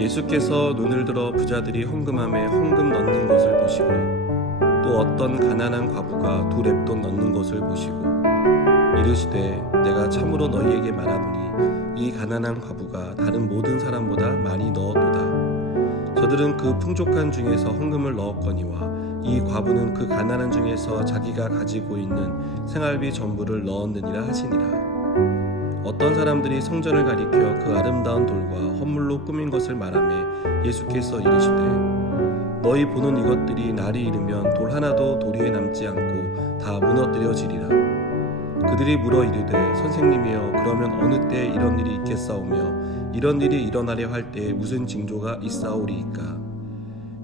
예수께서 눈을 들어 부자들이 헌금함에 헌금 넣는 것을 보시고 또 어떤 가난한 과부가 두 렙돈 넣는 것을 보시고 이르시되 내가 참으로 너희에게 말하노니 이 가난한 과부가 다른 모든 사람보다 많이 넣었도다. 저들은 그 풍족한 중에서 헌금을 넣었거니와 이 과부는 그 가난한 중에서 자기가 가지고 있는 생활비 전부를 넣었느니라 하시니라. 어떤 사람들이 성전을 가리켜 그 아름다운 돌과 헌물로 꾸민 것을 말하며 예수께서 이르시되 너희 보는 이것들이 날이 이르면 돌 하나도 도리에 남지 않고 다 무너뜨려지리라. 그들이 물어 이르되 선생님이여 그러면 어느 때에 이런 일이 있겠사오며 이런 일이 일어나려 할 때에 무슨 징조가 있사오리이까.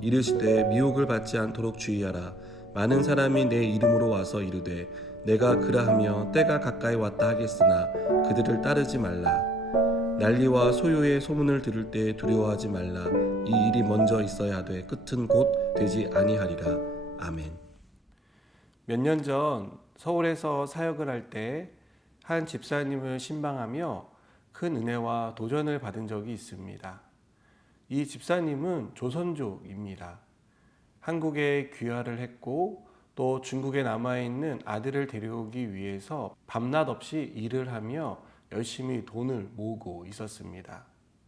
이르시되 미혹을 받지 않도록 주의하라. 많은 사람이 내 이름으로 와서 이르되 내가 그라하며 때가 가까이 왔다 하겠으나 그들을 따르지 말라. 난리와 소요의 소문을 들을 때 두려워하지 말라. 이 일이 먼저 있어야 돼 끝은 곧 되지 아니하리라. 아멘. 몇 년 전 서울에서 사역을 할 때 한 집사님을 신방하며 큰 은혜와 도전을 받은 적이 있습니다. 이 집사님은 조선족입니다. 한국에 귀화를 했고 또 중국에 남아있는 아들을 데려오기 위해서 밤낮 없이 일을 하며 열심히 돈을 모으고 있었습니다.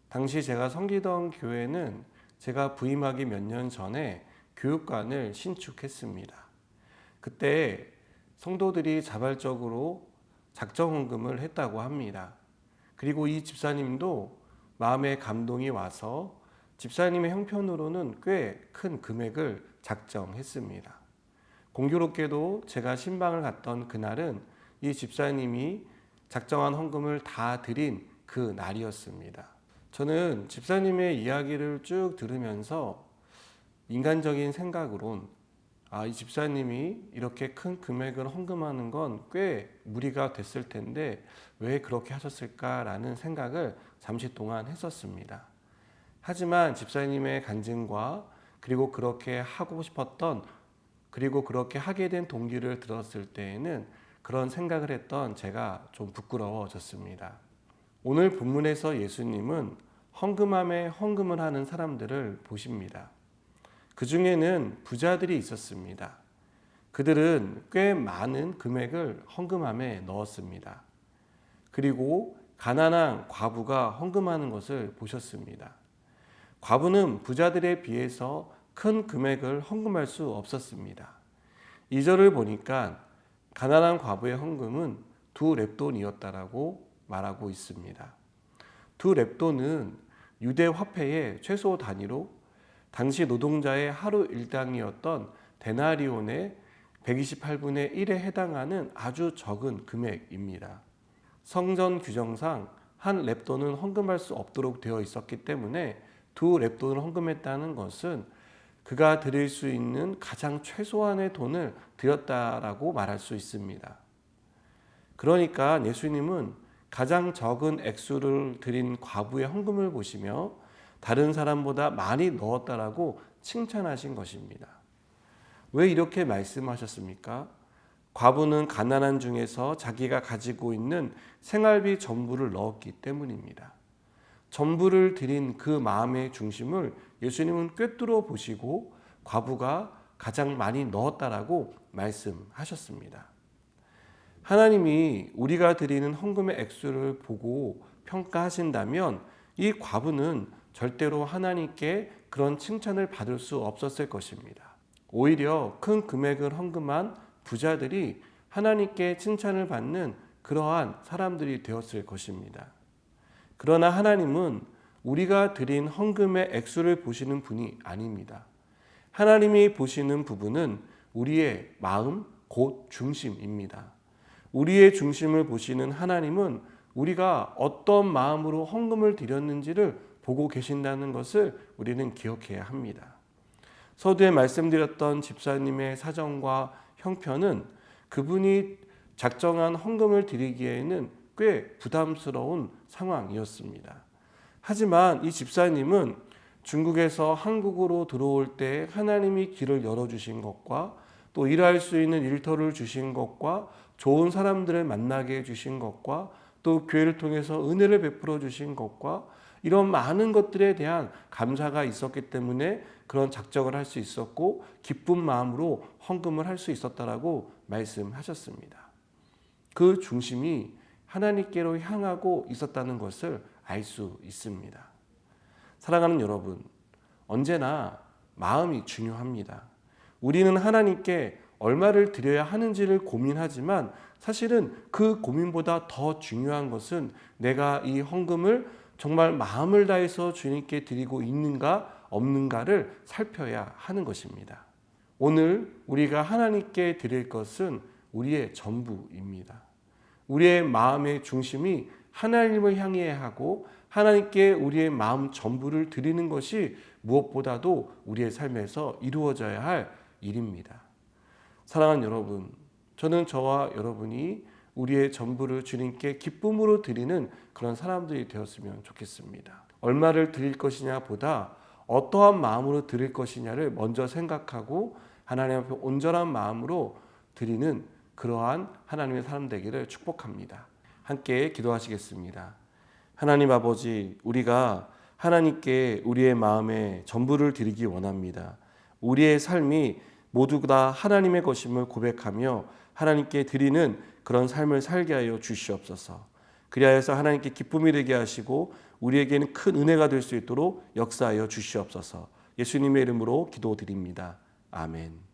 당시 제가 섬기던 교회는 제가 부임하기 몇 년 전에 교육관을 신축했습니다. 그때 성도들이 자발적으로 작정헌금을 했다고 합니다. 그리고 이 집사님도 마음에 감동이 와서 집사님의 형편으로는 꽤 큰 금액을 작정했습니다. 공교롭게도 제가 신방을 갔던 그날은 이 집사님이 작정한 헌금을 다 드린 그 날이었습니다. 저는 집사님의 이야기를 쭉 들으면서 인간적인 생각으론 이 집사님이 이렇게 큰 금액을 헌금하는 건 꽤 무리가 됐을 텐데 왜 그렇게 하셨을까라는 생각을 잠시 동안 했었습니다. 하지만 집사님의 간증과 그리고 그렇게 하고 싶었던 그리고 그렇게 하게 된 동기를 들었을 때에는 그런 생각을 했던 제가 좀 부끄러워졌습니다. 오늘 본문에서 예수님은 헌금함에 헌금을 하는 사람들을 보십니다. 그 중에는 부자들이 있었습니다. 그들은 꽤 많은 금액을 헌금함에 넣었습니다. 그리고 가난한 과부가 헌금하는 것을 보셨습니다. 과부는 부자들에 비해서 큰 금액을 헌금할 수 없었습니다. 2절을 보니까 가난한 과부의 헌금은 두 렙돈이었다라고 말하고 있습니다. 두 렙돈은 유대 화폐의 최소 단위로 당시 노동자의 하루 일당이었던 데나리온의 128분의 1에 해당하는 아주 적은 금액입니다. 성전 규정상 한 렙돈은 헌금할 수 없도록 되어 있었기 때문에 두 렙돈을 헌금했다는 것은 그가 드릴 수 있는 가장 최소한의 돈을 드렸다라고 말할 수 있습니다. 그러니까 예수님은 가장 적은 액수를 드린 과부의 헌금을 보시며 다른 사람보다 많이 넣었다라고 칭찬하신 것입니다. 왜 이렇게 말씀하셨습니까? 과부는 가난한 중에서 자기가 가지고 있는 생활비 전부를 넣었기 때문입니다. 전부를 드린 그 마음의 중심을 예수님은 꿰뚫어 보시고 과부가 가장 많이 넣었다라고 말씀하셨습니다. 하나님이 우리가 드리는 헌금의 액수를 보고 평가하신다면 이 과부는 절대로 하나님께 그런 칭찬을 받을 수 없었을 것입니다. 오히려 큰 금액을 헌금한 부자들이 하나님께 칭찬을 받는 그러한 사람들이 되었을 것입니다. 그러나 하나님은 우리가 드린 헌금의 액수를 보시는 분이 아닙니다. 하나님이 보시는 부분은 우리의 마음, 곧 중심입니다. 우리의 중심을 보시는 하나님은 우리가 어떤 마음으로 헌금을 드렸는지를 보고 계신다는 것을 우리는 기억해야 합니다. 서두에 말씀드렸던 집사님의 사정과 형편은 그분이 작정한 헌금을 드리기에는 꽤 부담스러운 상황이었습니다. 하지만 이 집사님은 중국에서 한국으로 들어올 때 하나님이 길을 열어주신 것과 또 일할 수 있는 일터를 주신 것과 좋은 사람들을 만나게 해주신 것과 또 교회를 통해서 은혜를 베풀어 주신 것과 이런 많은 것들에 대한 감사가 있었기 때문에 그런 작정을 할 수 있었고 기쁜 마음으로 헌금을 할 수 있었다라고 말씀하셨습니다. 그 중심이 하나님께로 향하고 있었다는 것을 알 수 있습니다. 사랑하는 여러분, 언제나 마음이 중요합니다. 우리는 하나님께 얼마를 드려야 하는지를 고민하지만 사실은 그 고민보다 더 중요한 것은 내가 이 헌금을 정말 마음을 다해서 주님께 드리고 있는가 없는가를 살펴야 하는 것입니다. 오늘 우리가 하나님께 드릴 것은 우리의 전부입니다. 우리의 마음의 중심이 하나님을 향해야 하고 하나님께 우리의 마음 전부를 드리는 것이 무엇보다도 우리의 삶에서 이루어져야 할 일입니다. 사랑하는 여러분, 저는 저와 여러분이 우리의 전부를 주님께 기쁨으로 드리는 그런 사람들이 되었으면 좋겠습니다. 얼마를 드릴 것이냐 보다 어떠한 마음으로 드릴 것이냐를 먼저 생각하고 하나님 앞에 온전한 마음으로 드리는 그러한 하나님의 사람 되기를 축복합니다. 함께 기도하시겠습니다. 하나님 아버지, 우리가 하나님께 우리의 마음에 전부를 드리기 원합니다. 우리의 삶이 모두 다 하나님의 것임을 고백하며 하나님께 드리는 그런 삶을 살게 하여 주시옵소서. 그리하여서 하나님께 기쁨이 되게 하시고 우리에게는 큰 은혜가 될 수 있도록 역사하여 주시옵소서. 예수님의 이름으로 기도드립니다. 아멘.